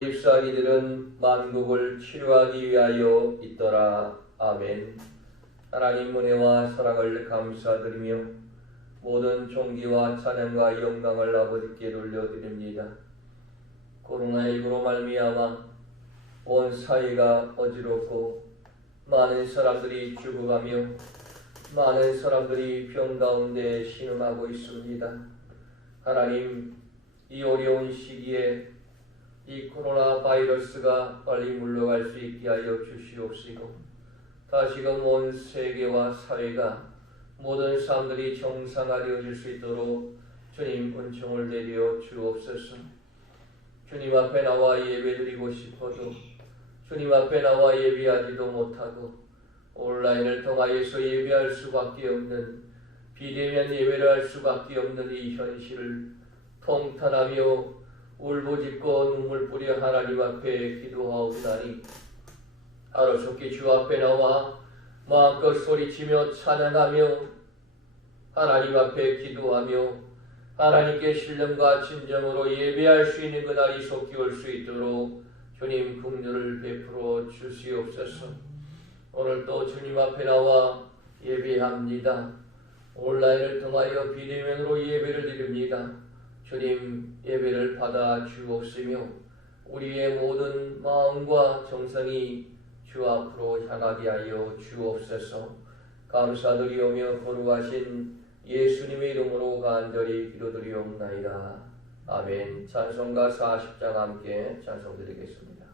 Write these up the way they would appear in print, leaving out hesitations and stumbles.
잎사귀들은 만국을 치료하기 위하여 있더라. 아멘. 하나님 은혜와 사랑을 감사드리며 모든 존귀와 찬양과 영광을 아버지께 돌려드립니다. 코로나19로 말미암아 온 사회가 어지럽고 많은 사람들이 죽어가며 많은 사람들이 병 가운데 신음하고 있습니다. 하나님, 이 어려운 시기에 이 코로나 바이러스가 빨리 물러갈 수 있게 하여 주시옵시고, 다시금 온 세계와 사회가 모든 사람들이 정상화되어질 수 있도록 주님 은총을 내려 주옵소서. 주님 앞에 나와 예배드리고 싶어도 주님 앞에 나와 예배하지도 못하고 온라인을 통하여서 예배할 수밖에 없는, 비대면 예배를 할 수밖에 없는 이 현실을 통탄하며 울부짖고 눈물 뿌려 하나님 앞에 기도하옵나니, 하루속히 주 앞에 나와 마음껏 소리치며 찬양하며 하나님 앞에 기도하며 하나님께 신령과 진정으로 예배할 수 있는 그날이 속히 올 수 있도록 주님 긍휼을 베풀어 주시옵소서. 오늘 또 주님 앞에 나와 예배합니다. 온라인을 통하여 비대면으로 예배를 드립니다. 주님, 예배를 받아 주옵시며 우리의 모든 마음과 정성이 주 앞으로 향하게 하여 주옵소서. 감사드리오며 거룩하신 예수님의 이름으로 간절히 기도드리옵나이다. 아멘. 찬송가 40장 함께 찬송드리겠습니다.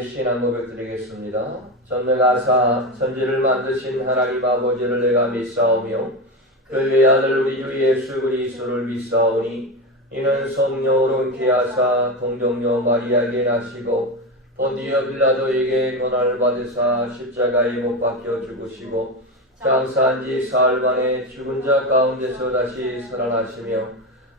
신앙 고백 드리겠습니다. 전능하사 천지를 만드신 하나님 아버지를 내가 믿사오며 그 외아들 우리 주 예수 그리스도를 믿사오니, 이는 성령으로 잉태하사 동정녀 마리아에게 나시고 본디오 빌라도에게 고난을 받으사 십자가에 못 박혀 죽으시고 장사한 지 사흘 만에 죽은 자 가운데서 다시 살아나시며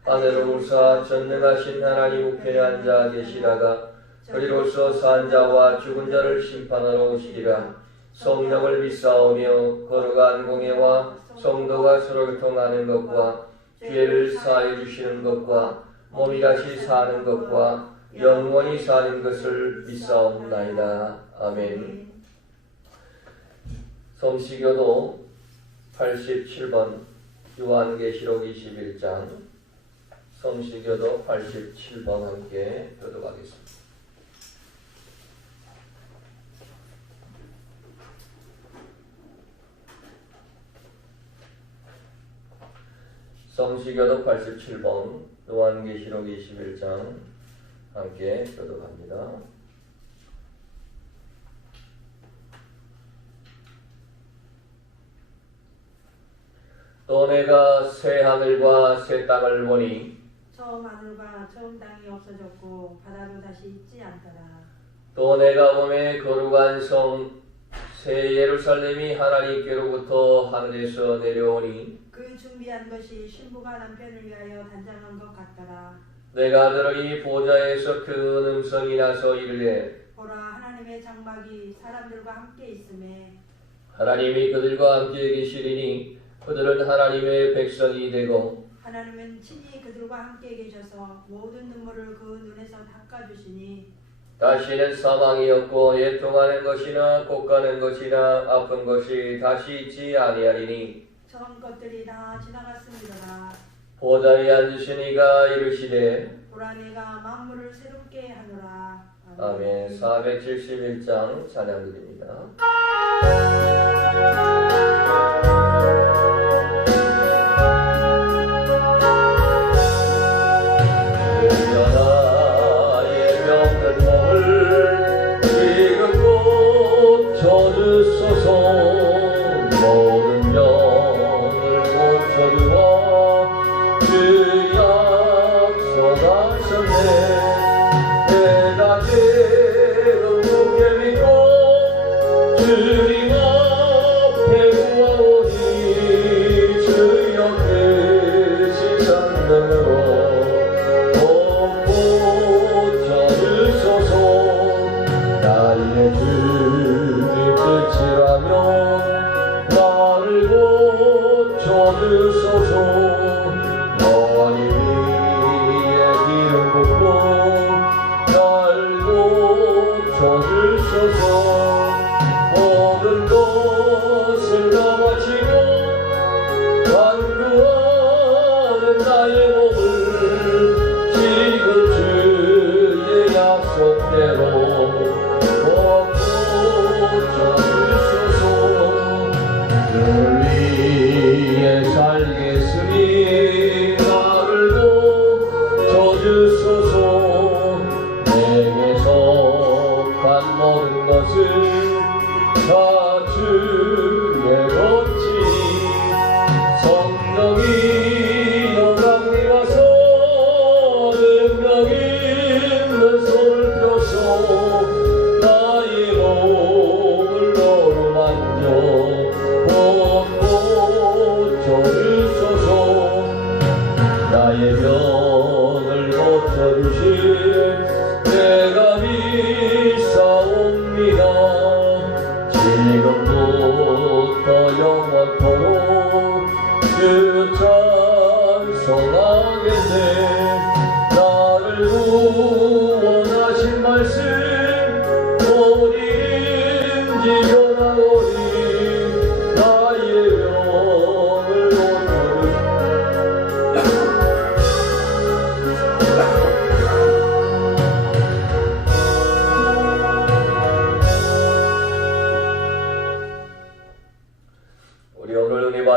하늘을 우사 전능하신 하나님 우편에 앉아 계시다가 그리로서 산 자와 죽은 자를 심판하러 오시리라. 성령을 믿사오며 거룩한 공예와 성도가 서로 교통하는 것과 죄를 사해 주시는 것과 몸이 다시 사는 것과 영원히 사는 것을 믿사옵나이다. 아멘. 성시교도 87번 요한계시록 21장 성시교도 87번 함께 교독하겠습니다. 성시교도 87번 요한계시록 21장 함께 교독합니다. 또 내가 새 하늘과 새 땅을 보니 처음 하늘과 처음 땅이 없어졌고 바다도 다시 있지 않더라. 또 내가 보매 거룩한 성 새 예루살렘이 하나님께로부터 하늘에서 내려오니 그 준비한 것이 신부가 남편을 위하여 단장한 것 같더라. 내가 들으니 보좌에서 큰 음성이 나서 이르되 보라, 하나님의 장막이 사람들과 함께 있음에 하나님이 그들과 함께 계시리니 그들은 하나님의 백성이 되고 하나님은 친히 그들과 함께 계셔서 모든 눈물을 그 눈에서 닦아주시니 다시는 사망이 없고 애통하는 것이나 곡가는 것이나 아픈 것이 다시 있지 아니하리니 처음 것들이 다 지나갔음이더라. 보좌에 앉으신 이가 이르시되 보라, 내가 만물을 새롭게 하노라. 아멘. 471장 찬양드립니다.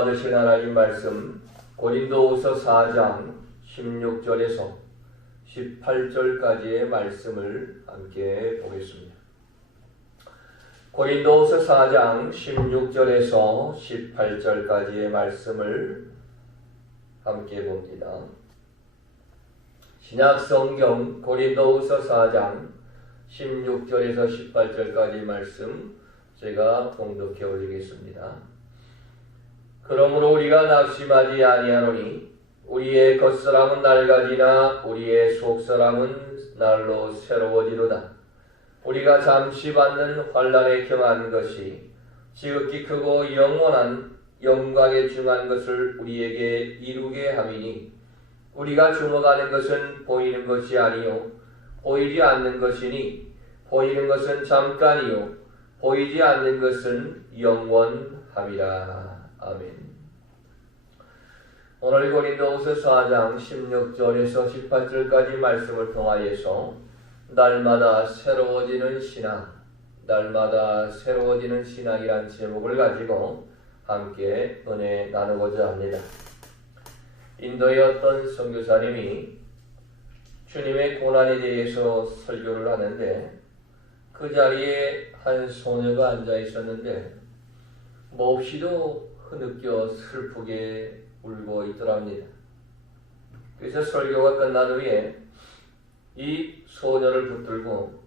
받으신 하나님 말씀 고린도후서 4장 16절에서 18절까지의 말씀을 함께 보겠습니다. 고린도후서 4장 16절에서 18절까지의 말씀을 함께 봅니다. 신약성경 고린도후서 4장 16절에서 18절까지 말씀 제가 봉독해 올리겠습니다. 그러므로 우리가 낙심하지 아니하노니 우리의 겉사람은 낡아지나 우리의 속사람은 날로 새로워지로다. 우리가 잠시 받는 환난에 경한 것이 지극히 크고 영원한 영광에 중한 것을 우리에게 이루게 함이니 우리가 주목하는 것은 보이는 것이 아니요 보이지 않는 것이니 보이는 것은 잠깐이요 보이지 않는 것은 영원함이라. 아멘. 오늘 고린도후서 4장 16절에서 18절까지 말씀을 통하여서 날마다 새로워지는 신앙, 날마다 새로워지는 신앙이란 제목을 가지고 함께 은혜 나누고자 합니다. 인도의 어떤 선교사님이 주님의 고난에 대해서 설교를 하는데 그 자리에 한 소녀가 앉아 있었는데 몹시도 흐느껴 슬프게 울고 있더랍니다. 그래서 설교가 끝난 후에 이 소녀를 붙들고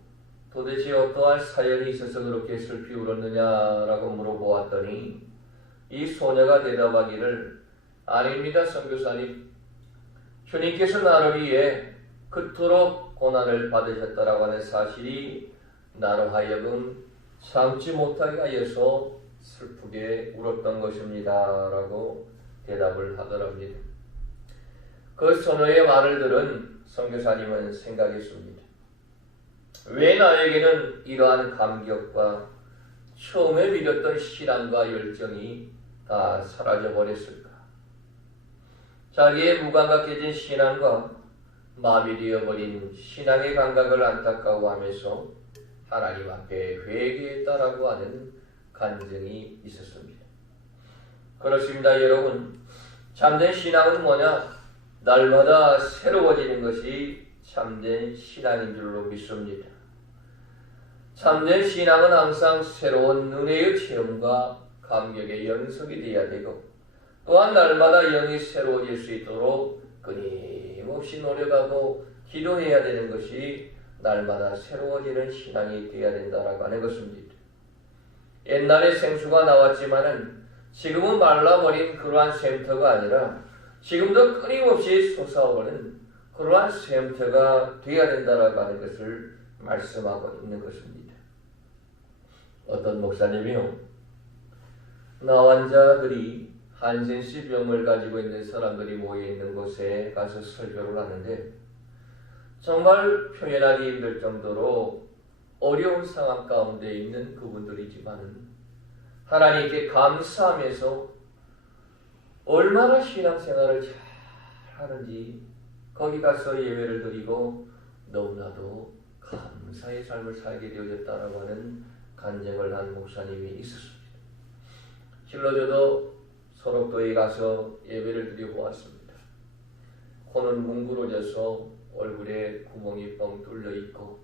도대체 어떠한 사연이 있어서 그렇게 슬피 울었느냐라고 물어보았더니 이 소녀가 대답하기를 아닙니다 선교사님, 주님께서 나를 위해 그토록 고난을 받으셨다라고 하는 사실이 나로 하여금 참지 못하게 하여서 슬프게 울었던 것입니다 라고 대답을 하더랍니다. 그 소녀의 말을 들은 선교사님은 생각했습니다. 왜 나에게는 이러한 감격과 처음에 믿었던 신앙과 열정이 다 사라져버렸을까? 자기의 무감각해진 신앙과 마비되어버린 신앙의 감각을 안타까워하면서 하나님 앞에 회개했다라고 하는 간증이 있었습니다. 그렇습니다. 여러분, 참된 신앙은 뭐냐? 날마다 새로워지는 것이 참된 신앙인 줄로 믿습니다. 참된 신앙은 항상 새로운 은혜의 체험과 감격의 연속이 되어야 되고 또한 날마다 영이 새로워질 수 있도록 끊임없이 노력하고 기도해야 되는 것이 날마다 새로워지는 신앙이 되어야 된다라고 하는 것입니다. 옛날에 생수가 나왔지만은 지금은 말라버린 그러한 샘터가 아니라 지금도 끊임없이 솟아오르는 그러한 샘터가 되어야 된다라고 하는 것을 말씀하고 있는 것입니다. 어떤 목사님이요, 나환자들이 한센시 병을 가지고 있는 사람들이 모여있는 곳에 가서 설교를 하는데 정말 표현하기 힘들 정도로 어려운 상황 가운데 있는 그분들이지만 하나님께 감사하면서 얼마나 신앙생활을 잘 하는지 거기 가서 예배를 드리고 너무나도 감사의 삶을 살게 되어졌다라고 하는 간증을 한 목사님이 있었습니다. 실로 저도 소록도에 가서 예배를 드리고 왔습니다. 코는 뭉그러져서 얼굴에 구멍이 뻥 뚫려 있고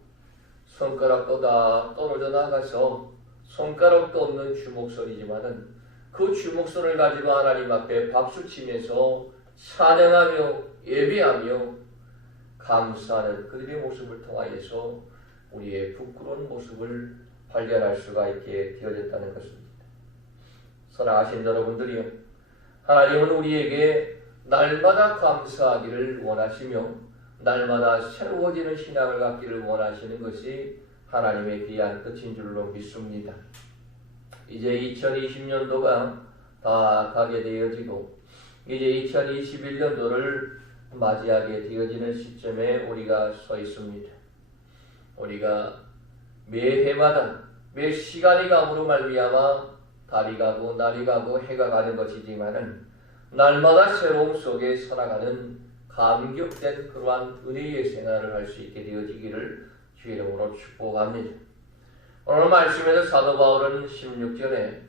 손가락도 다 떨어져 나가서 손가락도 없는 주먹손이지만은 그 주먹손을 가지고 하나님 앞에 박수치면서 찬양하며 예배하며 감사하는 그들의 모습을 통하여서 우리의 부끄러운 모습을 발견할 수가 있게 되어졌다는 것입니다. 사랑하신 여러분들이요, 하나님은 우리에게 날마다 감사하기를 원하시며 날마다 새로워지는 신앙을 갖기를 원하시는 것이 하나님의 귀한 뜻인 줄로 믿습니다. 이제 2020년도가 다 가게 되어지고 이제 2021년도를 맞이하게 되어지는 시점에 우리가 서 있습니다. 우리가 매 해마다 매 시간이 감으로 말미암아 달이 가고 날이 가고 해가 가는 것이지만은 날마다 새로움 속에 살아가는 감격된 그러한 은혜의 생활을 할 수 있게 되어지기를 주의 이름으로 축복합니다. 오늘 말씀에서 사도 바울은 16절에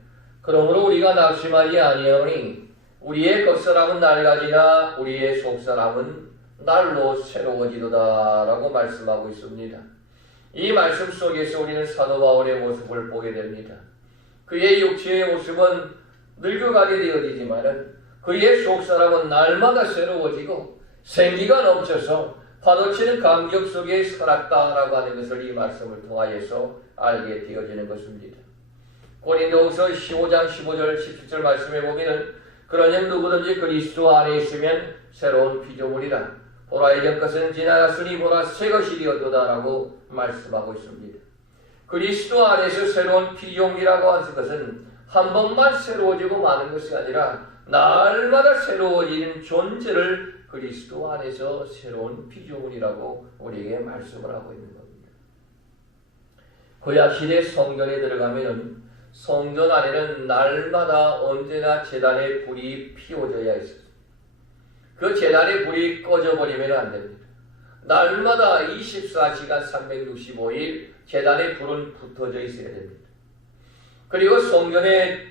그러므로 우리가 낙심하지 아니하오니 우리의 겉사람은 낡아지나 우리의 속사람은 날로 새로워지도다 라고 말씀하고 있습니다. 이 말씀 속에서 우리는 사도 바울의 모습을 보게 됩니다. 그의 육체의 모습은 늙어가게 되어지지만은 그의 속사람은 날마다 새로워지고 생기가 넘쳐서 파도치는 감격 속에 살았다라고 하는 것을 이 말씀을 통하여서 알게 되어지는 것입니다. 고린도후서 15장 15절 17절 말씀에 보면은 그러니 누구든지 그리스도 안에 있으면 새로운 피조물이라. 보라 이전 것은 지나갔으니 보라 새 것이 되었도다라고 말씀하고 있습니다. 그리스도 안에서 새로운 피조물이라고 하는 것은 한 번만 새로워지고 마는 것이 아니라 날마다 새로워지는 존재를 그리스도 안에서 새로운 피조물이라고 우리에게 말씀을 하고 있는 겁니다. 구약시대 성전에 들어가면 성전 안에는 날마다 언제나 제단에 불이 피워져야 했습니다. 그 제단에 불이 꺼져버리면 안 됩니다. 날마다 24시간 365일 제단에 불은 붙어져 있어야 됩니다. 그리고 성전에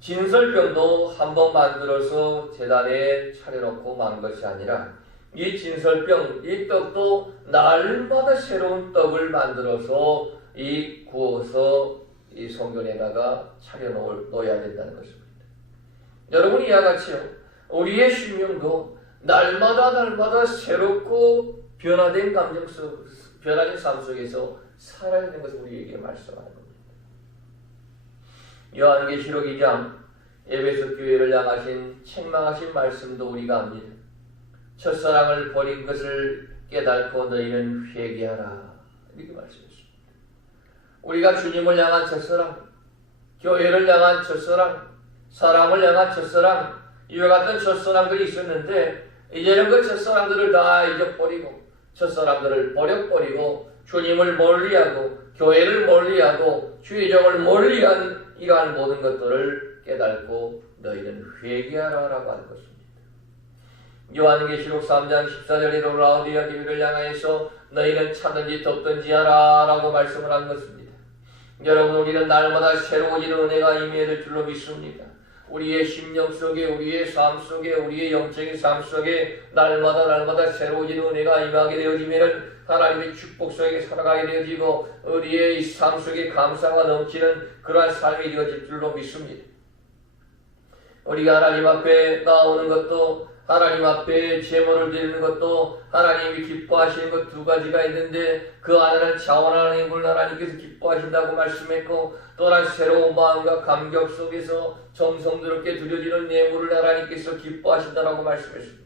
진설병도 한번 만들어서 제단에 차려놓고 만 것이 아니라 이 진설병, 이 떡도 날마다 새로운 떡을 만들어서 구워서 이 성전에다가 차려놓아야 된다는 것입니다. 여러분 이와 같이요. 우리의 심령도 날마다 새롭고 변화된 변화된 삶 속에서 살아야 되는 것을 우리에게 말씀하는 겁니다. 요한계시록 2장 에베소 교회를 향하신 책망하신 말씀도 우리가 압니다. 첫사랑을 버린 것을 깨닫고 너희는 회개하라. 이렇게 말씀했습니다. 우리가 주님을 향한 첫사랑, 교회를 향한 첫사랑, 사람을 향한 첫사랑, 이와 같은 첫사랑들이 있었는데 이제는 그 첫사랑들을 다 잊어버리고 첫사랑들을 버려버리고 주님을 멀리하고 교회를 멀리하고 주의정을 멀리한 이러한 모든 것들을 깨닫고 너희는 회개하라라고 하는 것입니다. 요한계시록 3장 14절에 라오디아 교회를 향하여서 너희는 차든지 덥든지 하라라고 말씀을 한 것입니다. 여러분 우리는 날마다 새로워지는 은혜가 임해야 될 줄로 믿습니다. 우리의 심령 속에 우리의 삶 속에 우리의 영적인 삶 속에 날마다 새로워지는 은혜가 임하게 되어지면 하나님의 축복 속에 살아가게 되어지고 우리의 이 삶 속에 감사가 넘치는 그러한 삶이 되어질 줄로 믿습니다. 우리가 하나님 앞에 나오는 것도 하나님 앞에 제물을 드리는 것도 하나님이 기뻐하시는 것 두 가지가 있는데 그 안에는 자원하는 힘을 하나님께서 기뻐하신다고 말씀했고 또한 새로운 마음과 감격 속에서 정성스럽게 드려지는 예물을 하나님께서 기뻐하신다고 말씀했습니다.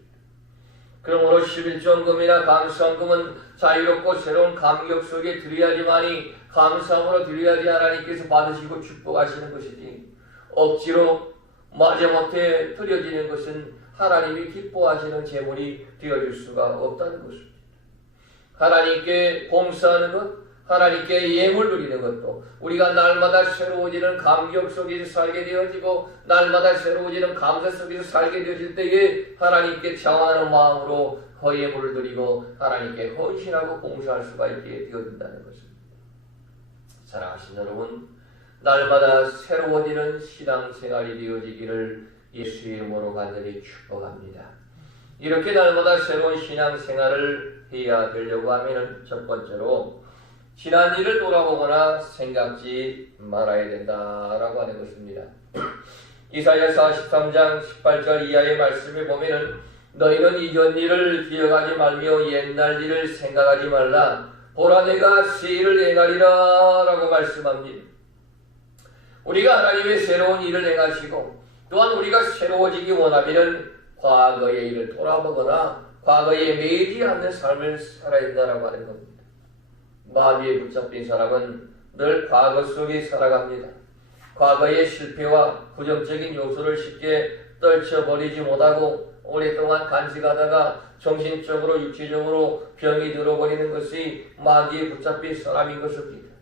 그러므로 11조금이나 감사금은 자유롭고 새로운 감격 속에 드려야지만이 감사함으로 드려야지 하나님께서 받으시고 축복하시는 것이지 억지로 마지못해 드려지는 것은 하나님이 기뻐하시는 제물이 되어질 수가 없다는 것입니다. 하나님께 봉사하는 것, 하나님께 예물 드리는 것도 우리가 날마다 새로워지는 감격 속에서 살게 되어지고 날마다 새로워지는 감사 속에서 살게 되어질 때에 하나님께 자원하는 마음으로 예물을 드리고 하나님께 헌신하고 봉사할 수가 있게 되어진다는 것입니다. 사랑하신 여러분, 날마다 새로워지는 신앙생활이 되어지기를 예수의 이름으로 간절히 축복합니다. 이렇게 날마다 새로운 신앙생활을 해야 되려고 하면 첫 번째로 지난 일을 돌아보거나 생각지 말아야 된다라고 하는 것입니다. 이사야 43장 18절 이하의 말씀을 보면 너희는 이전 일을 기억하지 말며 옛날 일을 생각하지 말라. 보라 내가 새 일을 행하리라 라고 말씀합니다. 우리가 하나님의 새로운 일을 행하시고 또한 우리가 새로워지기 원하면 과거의 일을 돌아보거나 과거에 매이지 않는 삶을 살아야 된다고 하는 겁니다. 마귀에 붙잡힌 사람은 늘 과거 속에 살아갑니다. 과거의 실패와 부정적인 요소를 쉽게 떨쳐버리지 못하고 오랫동안 간직하다가 정신적으로 육체적으로 병이 들어버리는 것이 마귀에 붙잡힌 사람인 것입니다.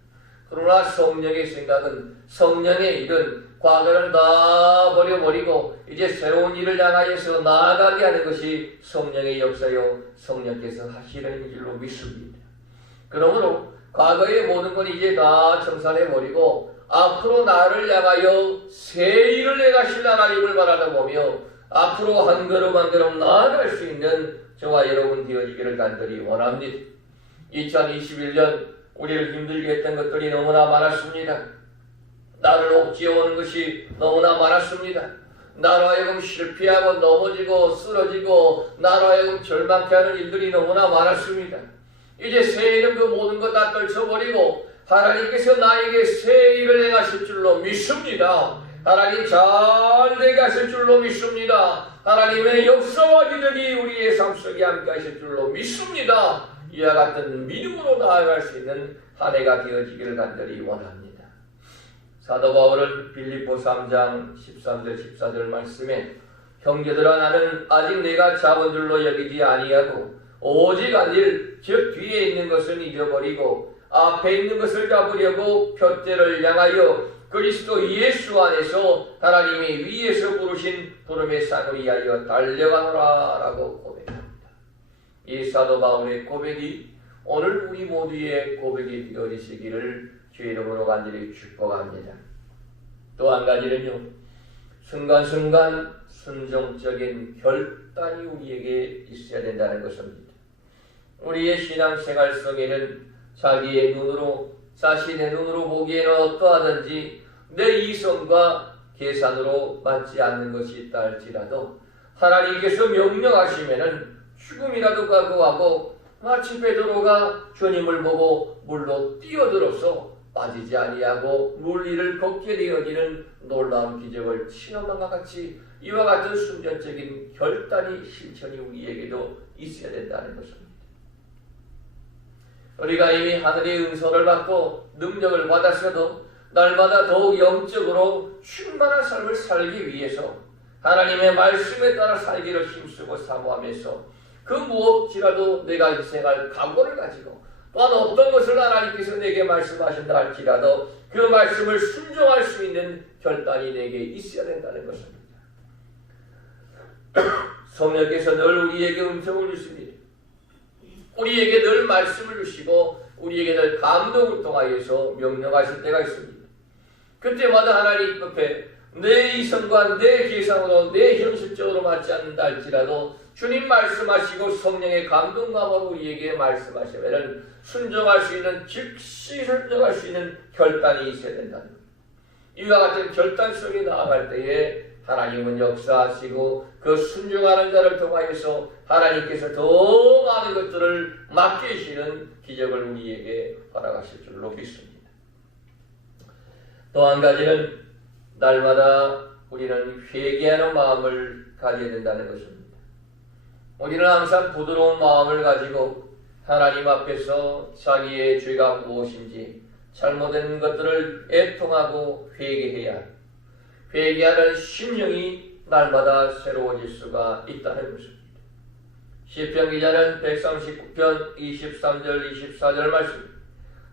그러나 성령의 생각은 성령의 일은 과거를 다 버려버리고 이제 새로운 일을 향하여서 나아가게 하는 것이 성령의 역사요 성령께서 하시는 일로 믿습니다. 그러므로 과거의 모든 건 이제 다 청산해버리고 앞으로 나를 향하여 새 일을 행하실 하나님을 바라다 보며 앞으로 한 걸음 한 걸음 나아갈 수 있는 저와 여러분 되어지기를 간절히 원합니다. 2021년 우리를 힘들게 했던 것들이 너무나 많았습니다. 나를 옥죄어오는 것이 너무나 많았습니다. 나로 하여금 실패하고 넘어지고 쓰러지고 나로 하여금 절망케 하는 일들이 너무나 많았습니다. 이제 새해는 그 모든 것 다 떨쳐버리고 하나님께서 나에게 새 일을 행하실 줄로 믿습니다. 하나님 잘 되게 하실 줄로 믿습니다. 하나님의 역사와 기적이 우리의 삶 속에 함께 하실 줄로 믿습니다. 이와 같은 믿음으로 나아갈 수 있는 한 해가 되어지기를 간절히 원합니다. 사도 바울은 빌립보 3장 13절 14절 말씀에 형제들아 나는 아직 내가 자본줄로 여기지 아니하고 오직 한일 즉 뒤에 있는 것은 잊어버리고 앞에 있는 것을 잡으려고 표대를 향하여 그리스도 예수 안에서 하나님이 위에서 부르신 부름의 상을 위하여 달려가노라 라고 고백합니다. 이 사도 바울의 고백이 오늘 우리 모두의 고백이 되어지시기를 주의 이름으로 간절히 축복합니다. 또 한 가지는요, 순간순간 순종적인 결단이 우리에게 있어야 된다는 것입니다. 우리의 신앙생활 속에는 자기의 눈으로, 자신의 눈으로 보기에는 어떠하든지 내 이성과 계산으로 맞지 않는 것이 있다 할지라도 하나님께서 명령하시면은 죽음이라도 각오하고 마치 베드로가 주님을 보고 물로 뛰어들어서 빠지지 아니하고 물 위를 걷게 되어지는 놀라운 기적을 체험함과 같이 이와 같은 순전적인 결단이 실천이 우리에게도 있어야 된다는 것입니다. 우리가 이미 하늘의 은소를 받고 능력을 받았어도 날마다 더욱 영적으로 충만한 삶을 살기 위해서 하나님의 말씀에 따라 살기를 힘쓰고 사모하면서 그 무엇이라도 내가 희생할 각오를 가지고 또한 어떤 것을 하나님께서 내게 말씀하신다 할지라도 그 말씀을 순종할 수 있는 결단이 내게 있어야 된다는 것입니다. 성령께서 늘 우리에게 음성을 주십니다. 우리에게 늘 말씀을 주시고 우리에게 늘 감동을 통하여서 명령하실 때가 있습니다. 그때마다 하나님 앞에 내 이성과 내 계산으로 내 현실적으로 맞지 않는다 할지라도 주님 말씀하시고 성령의 감동감으로 우리에게 말씀하시면 순종할 수 있는, 즉시 순종할 수 있는 결단이 있어야 된다는 것. 이와 같은 결단 속에 나아갈 때에 하나님은 역사하시고 그 순종하는 자를 통하여서 하나님께서 더 많은 것들을 맡기시는 기적을 우리에게 허락하실 줄로 믿습니다. 또 한 가지는 날마다 우리는 회개하는 마음을 가져야 된다는 것입니다. 우리는 항상 부드러운 마음을 가지고 하나님 앞에서 자기의 죄가 무엇인지 잘못된 것들을 애통하고 회개해야 합니다. 회개하는 심령이 날마다 새로워질 수가 있다는 것입니다. 시편 기자는 139편 23절 24절 말씀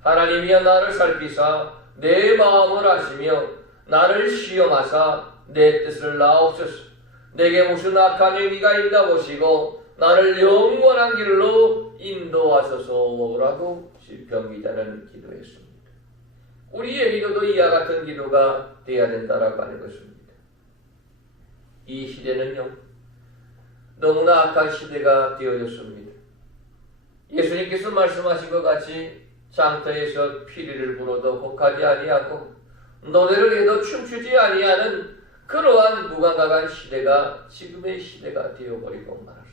하나님이여 나를 살피사 내 마음을 아시며 나를 시험하사 내 뜻을 나옵소서. 내게 무슨 악한 행위가 있나 보시고 나를 영원한 길로 인도하소서라고 시편 기자는 기도했습니다. 우리의 기도도 이와 같은 기도가 되어야 된다라고 하는 것입니다. 이 시대는요, 너무나 악한 시대가 되어졌습니다. 예수님께서 말씀하신 것 같이 장터에서 피리를 불어도 곡하지 아니하고 노래를 해도 춤추지 아니하는 그러한 무감각한 시대가 지금의 시대가 되어버리고 말았습니다.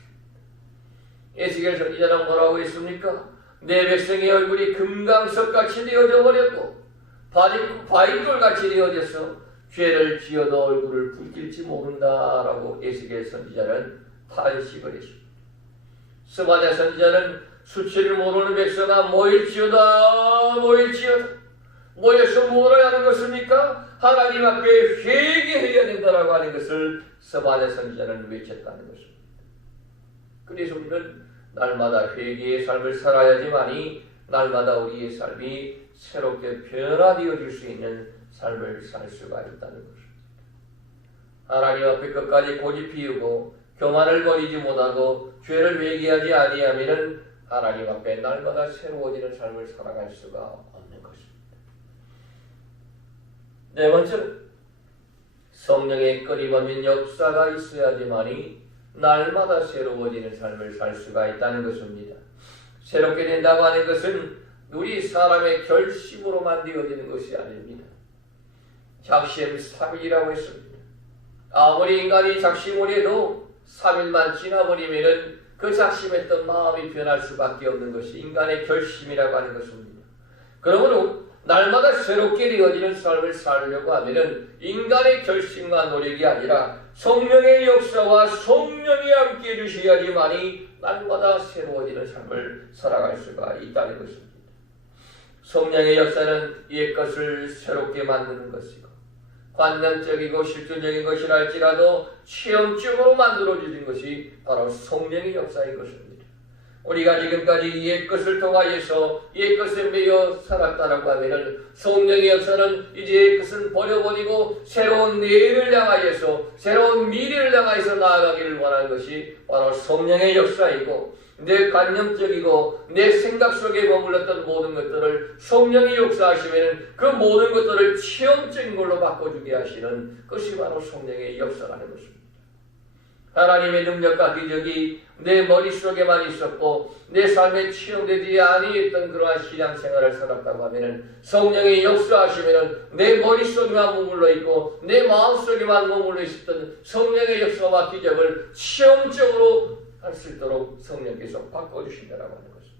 에스겔 선지자는 뭐라고 했습니까? 내 백성의 얼굴이 금강석같이 되어져 버렸고 바위돌같이 되어져서 죄를 지어도 얼굴을 붉힐지 모른다라고 에스겔 선지자는 탄식을 했습니다. 스바냐 선지자는 수치를 모르는 백성아 모일지어다 모여서 뭐라 하는 것입니까? 하나님 앞에 회개해야 된다라고 하는 것을 스바냐 선지자는 외쳤다는 것입니다. 그래서 우리는 날마다 회개의 삶을 살아야지만이 날마다 우리의 삶이 새롭게 변화되어질 수 있는 삶을 살 수가 있다는 것입니다. 하나님 앞에 끝까지 고집 피우고 교만을 버리지 못하고 죄를 회개하지 아니하면은 하나님 앞에 날마다 새로워지는 삶을 살아갈 수가 없는 것입니다. 네 번째로 성령의 끊임없는 역사가 있어야지만이 날마다 새로워지는 삶을 살 수가 있다는 것입니다. 새롭게 된다고 하는 것은 우리 사람의 결심으로만 되어지는 것이 아닙니다. 작심 3일이라고 했습니다. 아무리 인간이 작심을 해도 3일만 지나버리면은 그 작심했던 마음이 변할 수밖에 없는 것이 인간의 결심이라고 하는 것입니다. 그러므로 날마다 새롭게 되어지는 삶을 살려고 하면은 인간의 결심과 노력이 아니라 성령의 역사와 성령이 함께 해주셔야지만이 날마다 새로워지는 삶을 살아갈 수가 있다는 것입니다. 성령의 역사는 옛것을 새롭게 만드는 것이고 관념적이고 실존적인 것이라 할지라도 체험적으로 만들어주는 것이 바로 성령의 역사인 것입니다. 우리가 지금까지 옛것을 통하여서 옛것에 매여 살았다라고 하면은 성령의 역사는 이제 옛것은 버려버리고 새로운 내일을 향하여서 새로운 미래를 향하여서 나아가기를 원하는 것이 바로 성령의 역사이고 내 관념적이고 내 생각 속에 머물렀던 모든 것들을 성령이 역사하시면은 그 모든 것들을 체험적인 걸로 바꿔주게 하시는 것이 바로 성령의 역사라는 것입니다. 하나님의 능력과 기적이 내 머릿속에만 있었고 내 삶에 체험되지 아니했던 그러한 신앙생활을 살았다고 하면은 성령의 역사하시면은 내 머릿속에만 머물러 있고 내 마음속에만 머물러 있었던 성령의 역사와 기적을 체험적으로 할 수 있도록 성령께서 바꿔주신다라고 하는 것입니다.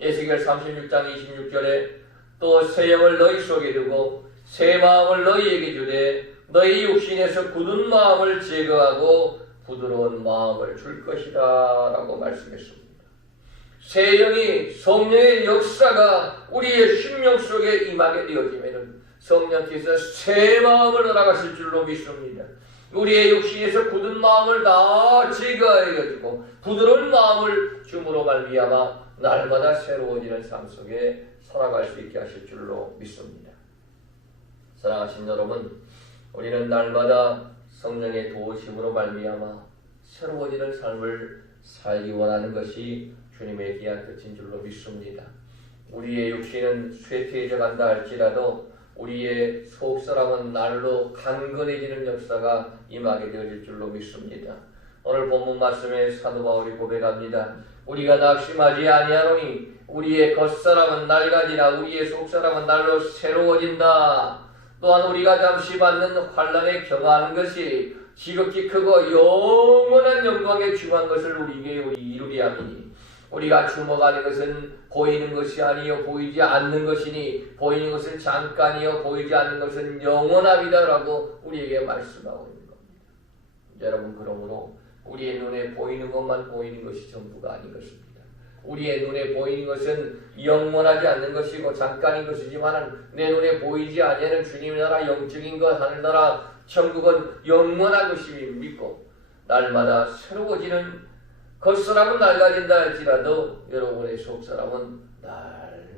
에스겔 36장 26절에 또 새 영을 너희 속에 두고 새 마음을 너희에게 주되 너희 육신에서 굳은 마음을 제거하고 부드러운 마음을 줄 것이다 라고 말씀했습니다. 새 영이 성령의 역사가 우리의 심령 속에 임하게 되어지면 성령께서 새 마음을 허락하실 줄로 믿습니다. 우리의 육신에서 굳은 마음을 다 제거해가지고 부드러운 마음을 줌으로 말미암아 날마다 새로워지는 삶 속에 살아갈 수 있게 하실 줄로 믿습니다. 사랑하신 여러분, 우리는 날마다 성령의 도우심으로 말미암아 새로워지는 삶을 살기 원하는 것이 주님의 귀한 뜻인 줄로 믿습니다. 우리의 육신은 쇠퇴해져 간다 할지라도 우리의 속사람은 날로 강건해지는 역사가 임하게 되어질 줄로 믿습니다. 오늘 본문 말씀에 사도 바울이 고백합니다. 우리가 낙심하지 아니하노니 우리의 겉사람은 낡아지나 우리의 속사람은 날로 새로워진다. 또한 우리가 잠시 받는 환난에 경화하는 것이 지극히 크고 영원한 영광에 주한 것을 우리에게 이루리 함이니 우리가 주목하는 것은 보이는 것이 아니요 보이지 않는 것이니 보이는 것은 잠깐이요 보이지 않는 것은 영원함이다라고 우리에게 말씀하고 있는 겁니다. 여러분, 그러므로 우리의 눈에 보이는 것만 보이는 것이 전부가 아닌 것입니다. 우리의 눈에 보이는 것은 영원하지 않는 것이고 잠깐인 것이지만 내 눈에 보이지 아니하는 주님의 나라 영적인 것 하늘나라 천국은 영원한 것임을 믿고 날마다 새로워지는 겉사람은 낡아진다 할지라도 여러분의 속사람은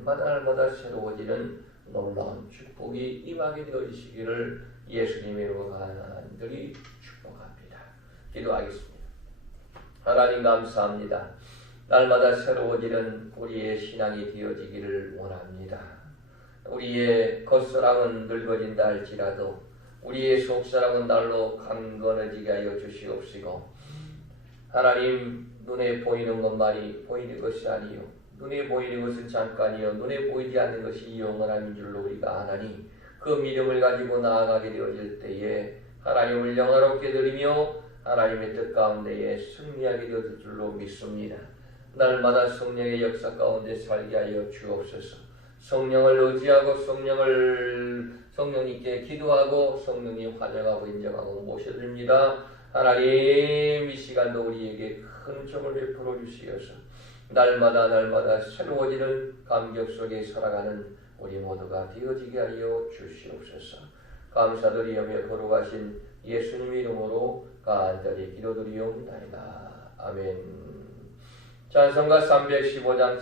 날마다 새로워지는 놀라운 축복이 임하게 되어지시기를 예수님의 이름으로 간절히 축복합니다. 기도하겠습니다. 하나님 감사합니다. 날마다 새로워지는 우리의 신앙이 되어지기를 원합니다. 우리의 겉사람은 늙어진다 할지라도 우리의 속사람은 날로 강건해지게 하여 주시옵시고 하나님, 눈에 보이는 것만이 보이는 것이 아니요 눈에 보이는 것은 잠깐이요 눈에 보이지 않는 것이 영원한 줄로 우리가 아나니 그 믿음을 가지고 나아가게 되어질 때에 하나님을 영화롭게 드리며 하나님의 뜻 가운데에 승리하게 되어질 줄로 믿습니다. 날마다 성령의 역사 가운데 살게 하여 주옵소서. 성령을 의지하고 성령님께 기도하고 성령님 환영하고 인정하고 모셔드립니다. 하나님, 이 시간도 우리에게 큰 은총을 베풀어 주시어서 날마다 새로워지는 감격 속에 살아가는 우리 모두가 되어지게 하여 주시옵소서. 감사드리며 거룩하신 예수님의 이름으로 간절히 기도드리옵나이다. 아멘. 찬송가 315장